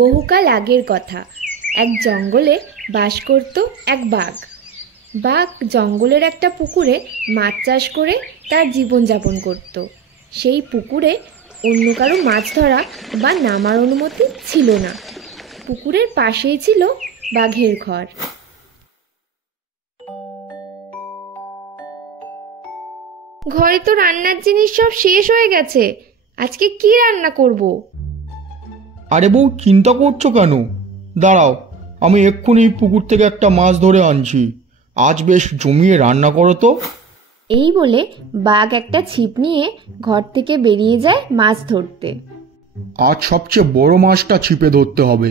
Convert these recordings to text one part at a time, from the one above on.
বহুকাল আগের কথা। এক জঙ্গলে বাস করত এক বাঘ। বাঘ জঙ্গলের একটা পুকুরে মাছ চাষ করে তার জীবনযাপন করত। সেই পুকুরে অন্য কারো মাছ ধরা বা নামার অনুমতি ছিল না। পুকুরের পাশেই ছিল বাঘের ঘর। ঘরে তো রান্নার জিনিস সব শেষ হয়ে গেছে, আজকে কি রান্না করব? আরে বউ, চিন্তা করছো কেন? দাঁড়াও, আমি এক্ষুনি পুকুর থেকে একটা মাছ ধরে আনছি। আজ বেশ জমিয়ে রান্না করো তো। এই বলে বাঘ একটা ছিপ নিয়ে ঘর থেকে বেরিয়ে যায় মাছ ধরতে। আজ সবচেয়ে বড় মাছটা ছিপে ধরতে হবে।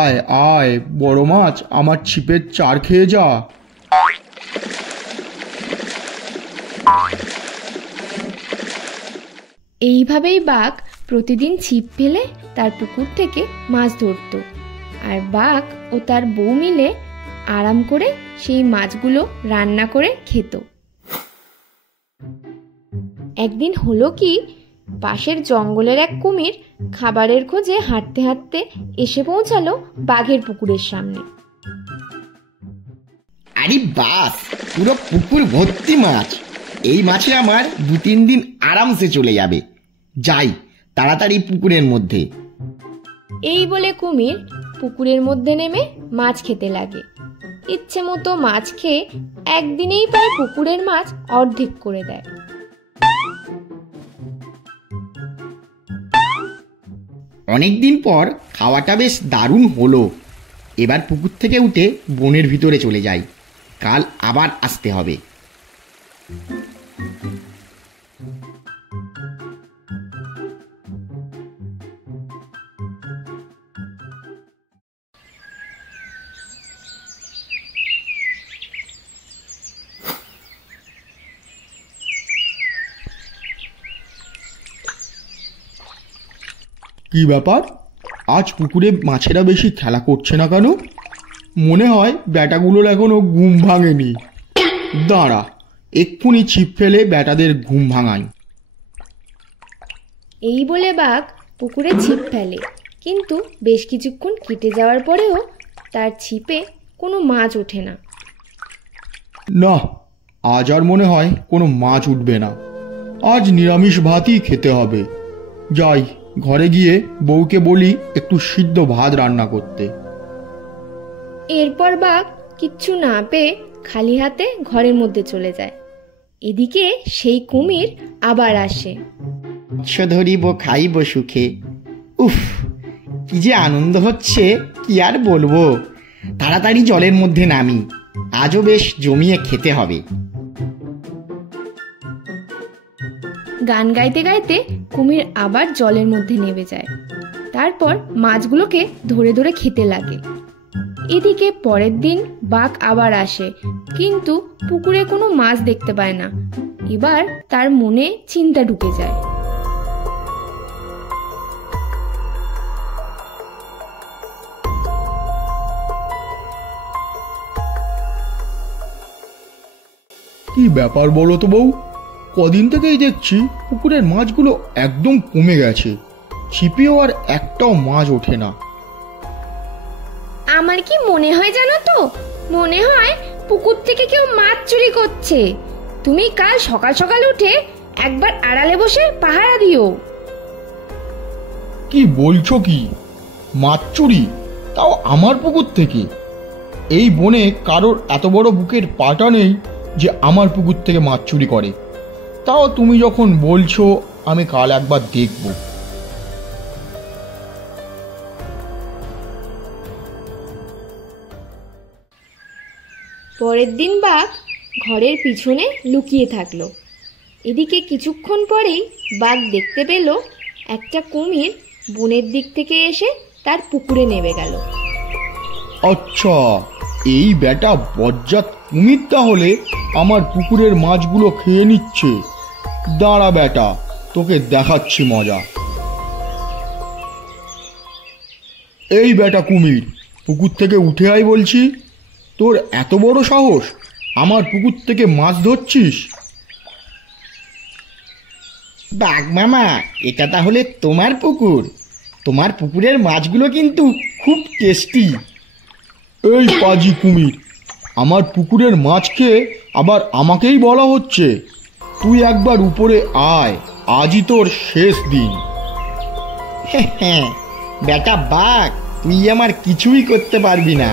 আয় আয় বড় মাছ, আমার ছিপের চার খেয়ে যা। এইভাবেই বাঘ প্রতিদিন ছিপ ফেলে তার পুকুর থেকে মাছ ধরত। আর বাঘ ও তার বউ মিলে আরাম করে সেই মাছগুলো রান্না করে খেত। একদিন হলো কি, পাশের জঙ্গলের এক কুমির খাবারের খোঁজে হাঁটতে হাঁটতে এসে পৌঁছালো বাঘের পুকুরের সামনে। আরে বাস, পুরো পুকুর ভর্তি মাছ। এই মাছে আমার 2-3 দিন আরামসে চলে যাবে। যাই তাড়াতাড়ি পুকুরের মধ্যে। এই বলে কুমির পুকুরের মধ্যে নেমে মাছ খেতে লাগে। ইচ্ছে মতো মাছ খেয়ে একদিনেই প্রায় পুকুরের মাছ অর্ধেক করে দেয়। অনেকদিন পর খাওয়াটা বেশ দারুণ হলো। এবার পুকুর থেকে উঠে বনের ভিতরে চলে যাই, কাল আবার আসতে হবে। কি ব্যাপার, আজ পুকুরে মাছেরা বেশি খেলা করছে না কেন? মনে হয় ব্যাটাগুলোর এখনো ঘুম ভাঙেনি। দাঁড়া, এক্ষুনি ছিপ ফেলে ব্যাটাদের ঘুম ভাঙাই। এই বলে বাঘ পুকুরে ছিপ ফেলে, কিন্তু বেশ কিছুক্ষণ কেটে যাওয়ার পরেও তার ছিপে কোনো মাছ ওঠে না। না, আজ আর মনে হয় কোনো মাছ উঠবে না। আজ নিরামিষ ভাতই খেতে হবে। যাই, ঘরে গিয়ে বউকে বলি একটু সিদ্ধ ভাত রান্না করতে। এরপর বাঘ কিচ্ছু না পেয়ে খালি হাতে ঘরের মধ্যে চলে যায়। এদিকে সেই কুমির আবার আসে। ধরিব খাইব সুখে। উফ, কি যে আনন্দ হচ্ছে, কি আর বলবো। তাড়াতাড়ি জলের মধ্যে নামি, আজও বেশ জমিয়ে খেতে হবে। গান গাইতে গাইতে কুমির আবার জলের মধ্যে নেমে যায়। তারপর মাছগুলোকে ধরে ধরে খেতে লাগে। এদিকে পরের দিন বাঘ আবার আসে, কিন্তু পুকুরে কোনো মাছ দেখতে পায় না। এবার তার মনে চিন্তা ঢুকে যায়। কি ব্যাপার বলো তো বউ, কদিন থেকেই দেখছি পুকুরের মাছগুলো একদম কমে গেছে। ছিপেও আর একটাও মাছ ওঠে না। আমার কি মনে হয় জানো তো, মনে হয় পুকুর থেকে কেউ মাছ চুরি করছে। তুমি কাল সকাল সকাল উঠে একবার আড়ালে বসে পাহারা দিও। কি বলছো কি? মাছ চুরি, তাও আমার পুকুর থেকে? এই বনে কারোর এত বড় বুকের পাটা নেই যে আমার পুকুর থেকে মাছ চুরি করে। তাও তুমি যখন বলছো, আমি কাল একবার দেখব। পরের দিন বাঘ ঘরের পিছনে লুকিয়ে থাকলো। এদিকে কিছুক্ষণ পরেই বাঘ দেখতে পেল একটা কুমির বনের দিক থেকে এসে তার পুকুরে নেমে গেল। আচ্ছা, এই বেটা বজ্জাত কুমির তাহলে আমার পুকুরের মাছগুলো খেয়ে নিচ্ছে। দাঁড়া বেটা, তোকে দেখাচ্ছি মজা। এই বেটা কুমির, পুকুর থেকে উঠে আয় বলছি। তোর এত বড় সাহস, আমার পুকুর থেকে মাছ ধরছিস? বাঘ মামা, এটা তাহলে তোমার পুকুর? তোমার পুকুরের মাছগুলো কিন্তু খুব টেস্টি। এই পাজি কুমির, আমার পুকুরের মাছ খেয়ে আবার আমাকেই বলা হচ্ছে? তুই একবার উপরে আয়, আজই তোর শেষ দিন। হ্যাঁ, বেটা বাঘ, তুই আমার কিছুই করতে পারবি না।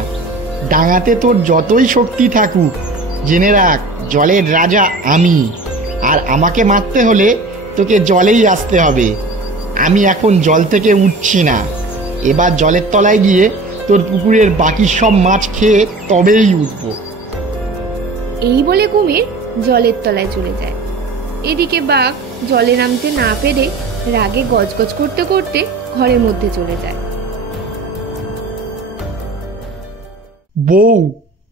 ডাঙাতে তোর যতই শক্তি থাকুক, জেনে রাখ জলের রাজা আমি। আর আমাকে মারতে হলে তোকে জলেই আসতে হবে। আমি এখন জল থেকে উঠছি না, এবার জলের তলায় গিয়ে তোর পুকুরের বাকি সব মাছ খেয়ে তবেই উঠবো। এই বলে কুমির জলের তলায় চলে যায়। এদিকে বাঘ জলে নামতে না পেরে রাগে গজগজ করতে করতে ঘরের মধ্যে চলে যায়। বউ,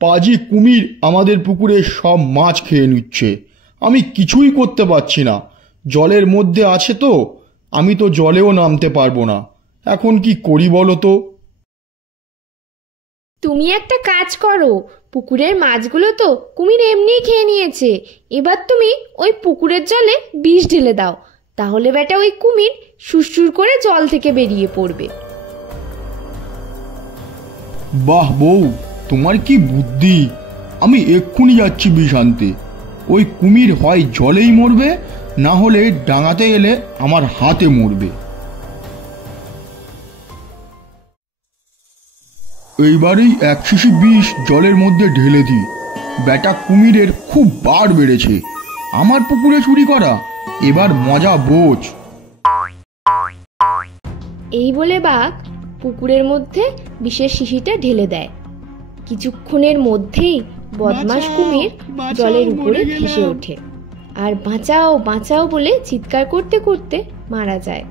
পাজি কুমির আমাদের পুকুরে সব মাছ খেয়ে নিচ্ছে। আমি কিছুই করতে পারছি না। জলের মধ্যে আছে তো, আমি তো জলেও নামতে পারবো না। এখন কি করি বলো তো? তুমি একটা কাজ করো, পুকুরের মাছগুলো তো কুমির এমনিই খেয়ে নিয়েছে। এবার তুমি ওই পুকুরের জলে বিষ ঢেলে দাও, তাহলে বেটা ওই কুমির সুরসুর করে জল থেকে বেরিয়ে পড়বে। বাহ বউ, তোমার কি বুদ্ধি! আমি এক্ষুনি যাচ্ছি বিষ আনতে। ওই কুমির হয় জলেই মরবে, না হলে ডাঙাতে এলে আমার হাতে মরবে। এইবারেই এক শিশি বিষ জলের মধ্যে ঢেলে দিই। বেটা কুমিরের খুব বার বেড়েছে আমার পুকুরে চুরি করা। এবার মজা বোঝ। এই বলে বাঘ পুকুরের মধ্যে বিষের শিশিটা ঢেলে দেয়। কিছুক্ষণের মধ্যেই বদমাশ কুমির জলের উপরে ভেসে ওঠে আর বাঁচাও বাঁচাও বলে চিৎকার করতে করতে মারা যায়।